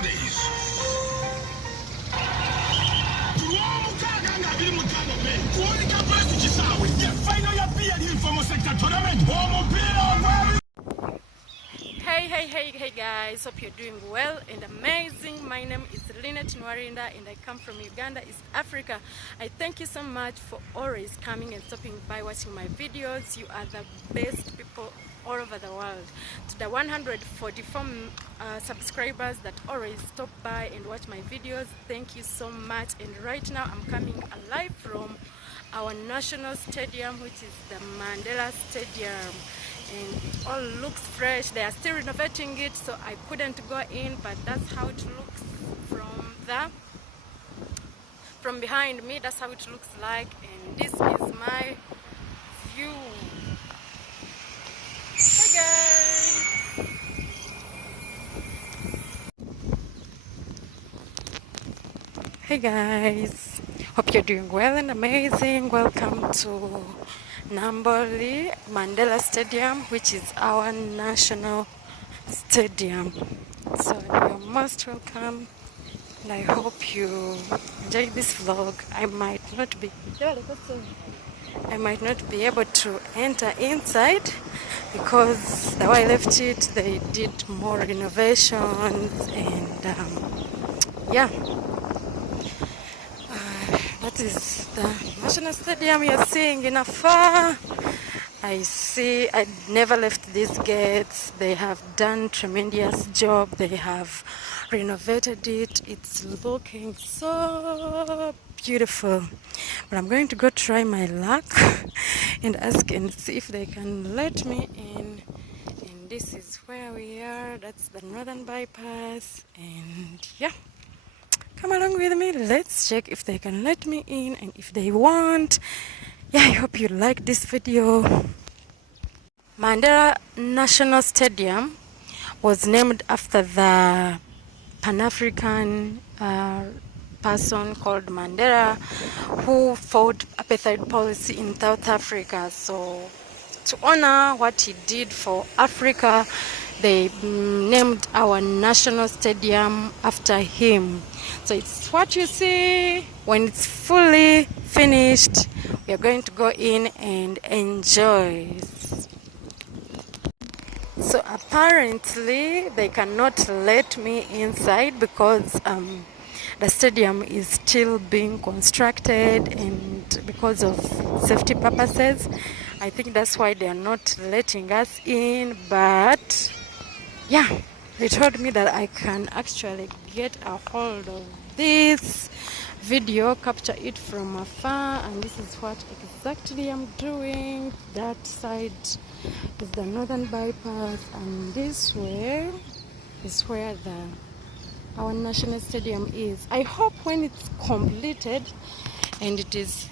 Hey guys, hope you're doing well and amazing. My name is Linet Nwarinda and I come from Uganda, East Africa. I thank you so much for always coming and stopping by watching my videos. You are the best people all over the world. To the 144 subscribers that always stop by and watch my videos, thank you so much. And right now I'm coming alive from our national stadium, which is the Mandela Stadium, and it all looks fresh. They are still renovating it, so I couldn't go in, but that's how it looks from behind me. That's how it looks like, and this is my view. Hey guys, hey guys, hope you're doing well and amazing. Welcome to Namboli Mandela Stadium, which is our national stadium. So you're most welcome, and I hope you enjoy this vlog. I might not be able to enter inside because the way I left it, they did more renovations, and yeah. That is the National Stadium you're seeing in afar. I never left these gates. They have done tremendous job. They have renovated it. It's looking so beautiful. But I'm going to go try my luck and ask and see if they can let me in. And this is where we are. That's the Northern Bypass. And yeah. Come along with me, let's check if they can let me in, and if they want. Yeah, I hope you like this video. Mandela National Stadium was named after the Pan-African person called Mandela, who fought apartheid policy in South Africa. So to honor what he did for Africa, they named our national stadium after him. So it's what you see. When it's fully finished, we are going to go in and enjoy. So apparently they cannot let me inside because the stadium is still being constructed, and because of safety purposes, I think that's why they are not letting us in. But yeah, they told me that I can actually get a hold of this video, capture it from afar, and this is what exactly I'm doing. That side is the Northern Bypass, and this way is where our national stadium is. I hope when it's completed and it is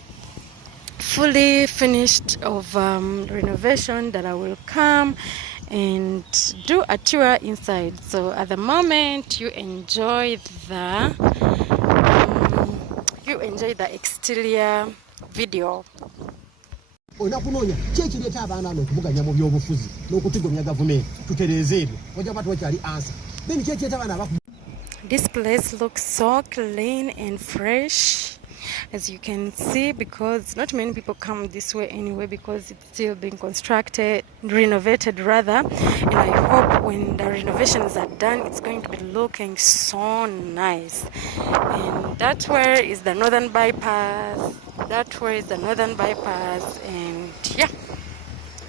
fully finished of renovation, that I will come and do a tour inside. So at the moment, you enjoy the exterior video. This place looks so clean and fresh, as you can see, because not many people come this way anyway, because it's still being renovated rather. And I hope when the renovations are done, it's going to be looking so nice. And that way is the Northern Bypass. And yeah,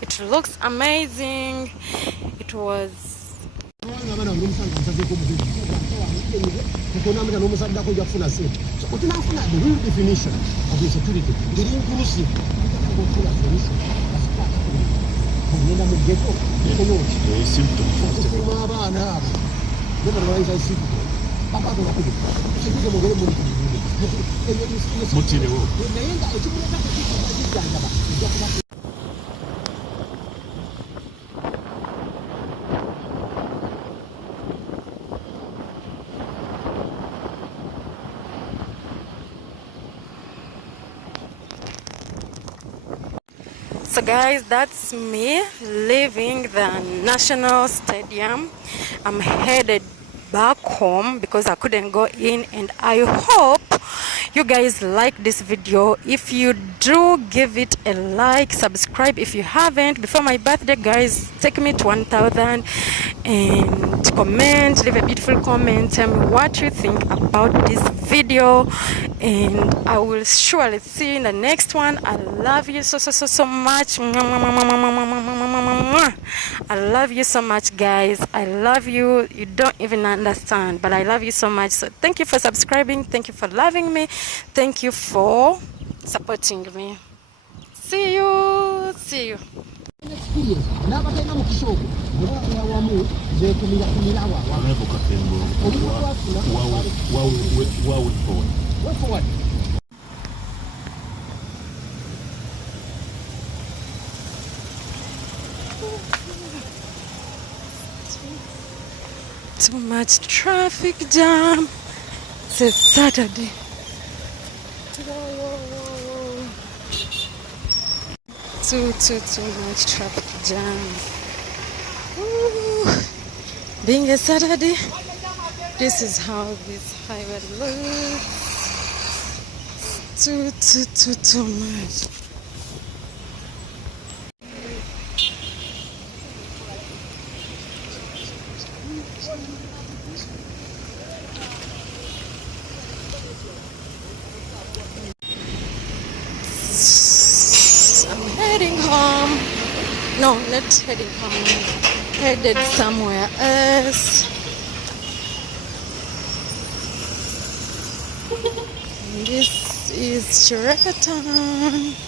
it looks amazing. It was So guys, that's me leaving the National Stadium. I'm headed back home because I couldn't go in, and I hope you guys like this video. If you do, give it a like, subscribe if you haven't before my birthday, guys. Take me to 1,000 and comment, leave a beautiful comment, tell me what you think about this video, and I will surely see you in the next one. I love you so much. I love you so much, guys. I love you. You don't even understand, but I love you so much. So thank you for subscribing, thank you for loving me, thank you for supporting me. See you. Too much traffic jam. It's a Saturday. Too much traffic jam. Ooh. Being a Saturday, this is how this highway looks. Too much. I'm heading home. No, not heading home. Headed somewhere else. This is Town.